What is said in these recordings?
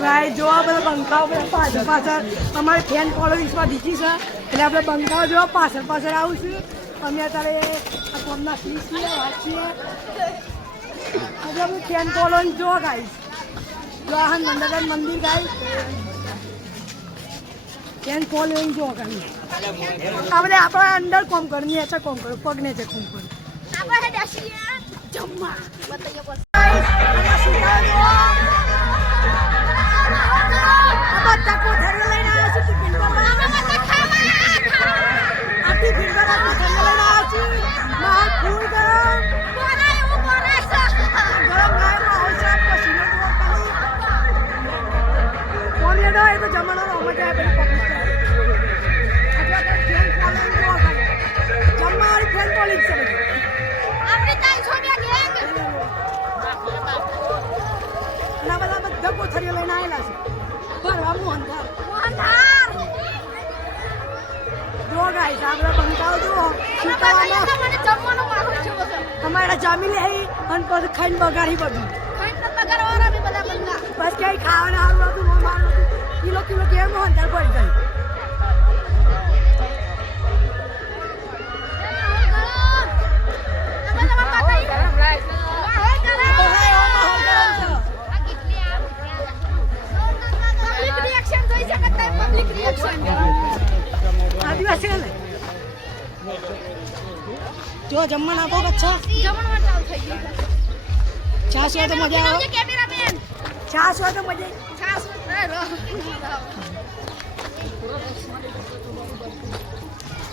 ગાય જો આ બધા બંકાઓ પાછળ પાછળ અમારે ફેન ફોલોઈંગ્સમાં દીધી છે એટલે આપણે બંકાઓ જો પાછળ પાછળ આવું છું અમે અત્યારે આ કોમના ફીસ છીએ વાત છીએ આજે આપણે ફેન ફોલોઈંગ જો ગાય જો આ નંદનકાનન મંદિર ગાય ફેન ફોલોઈંગ જો ગાય આપણે આપણા અંદર કોમ કરની છે કોમ કરો પગને છે કોમ કરો આપણે દેશીયા જમ્મા બતાઈએ બસ બધા કોઠારીઓ લઈને આવ્યા છે ટિફિન પર આટી ફિલ્મ પર આપણે ઠંડા લઈને આવ્યા છે મહા ફૂલ ગરમ ગરમ ગાય માહોલ છે પસીનો જો ખાલી કોણ એનો એ તો જમાનો રમત જાય પેલી પબ્લિક આજે તો ફેન ફોલોઈંગ જો ખાલી જમ્માવાળી ફેન ફોલોઈંગ છે આપણે ત્યાં છોડ્યા ગેંગ ના બધા કોઠારીઓ લઈને આવેલા છે ભરવા મોહનધાર જો ગાઈસ આપણે બંકાઓ જુઓ અમારે જામી લે અને પછી ખાઈને બગાડી બધું બસ ક્યાંય ખાવાના સારું હતું મારું કિલો કિલો કેમ મોહનધાર પડી ગઈ આદિવાસી ને જો જમવાનું આપો કચ્છા જમણમાં ચાલુ થઈ ગયું છાસ હોય તો મજા આવે કેમેરામેન છાસ હોય તો મજા છાસ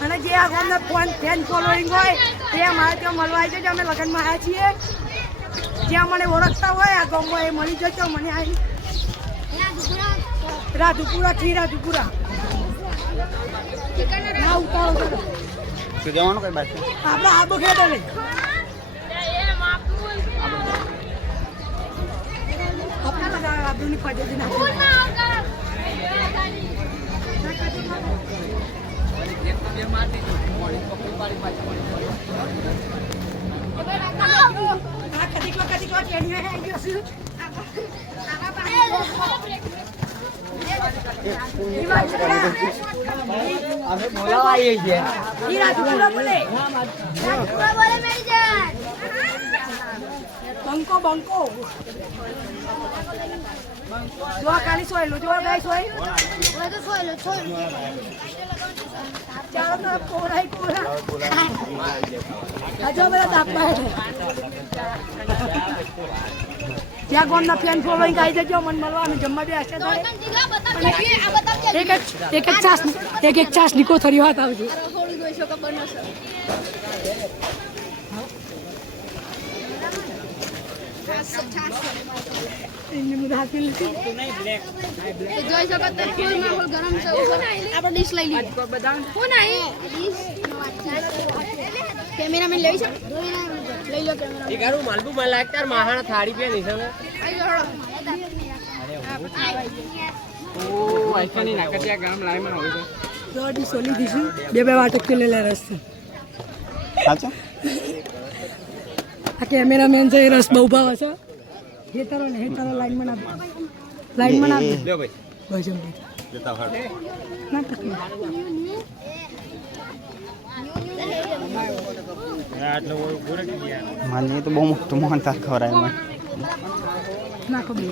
અને જે આ ગામના ફેન ફોલોઈંગ હોય તે અમારે ત્યાં મળવા આવી જજો અમે લગ્નમાં આવ્યા છીએ જ્યાં મને ઓળખતા હોય આ ગામમાં એ મળી જજો મને આવી રાજુપુરા થી રાજુપુરા ના ઉતારો તો જવાનું કઈ બાકી આપણે આબુ ખેડે નહીં આપણે લગાવે આબુની પદ્ધતિ નાખી અમે બોલાવા આવીએ છીએ બંકો બંકો જો ખાલી સોયલું જો ગાય સોય ચાલો તરફ કોરાઈ કોરા હજો બધા તાપા જ્યાં ગામના ફેન ફોલોઈંગ આવી જજો મને મળવા અમે જમવા બે હશે એક છાસ નીકો થરી વાત આવજો કેમેરામેન લઈ છે લઈ લો કેમેરા ઈગારું માલબુ માં લાગતાર મહાણા થાળી પે નહીં સમે ઓ આઈફાની નાકટિયા ગામ લાઈમાં હોય તો જોડી સોલી દીશું બે વાટક કે લેલા રસ્તે સાચા આ કેમેરામેન છે રસ બહુ ભાવ છે હેતરો લાઈનમાં ના લ્યો ભાઈ બસ એમ લેતા હળ ના તકલીફ મને તો બહુ મોટું મોહનથાળ ખવડાય મને નાખો બે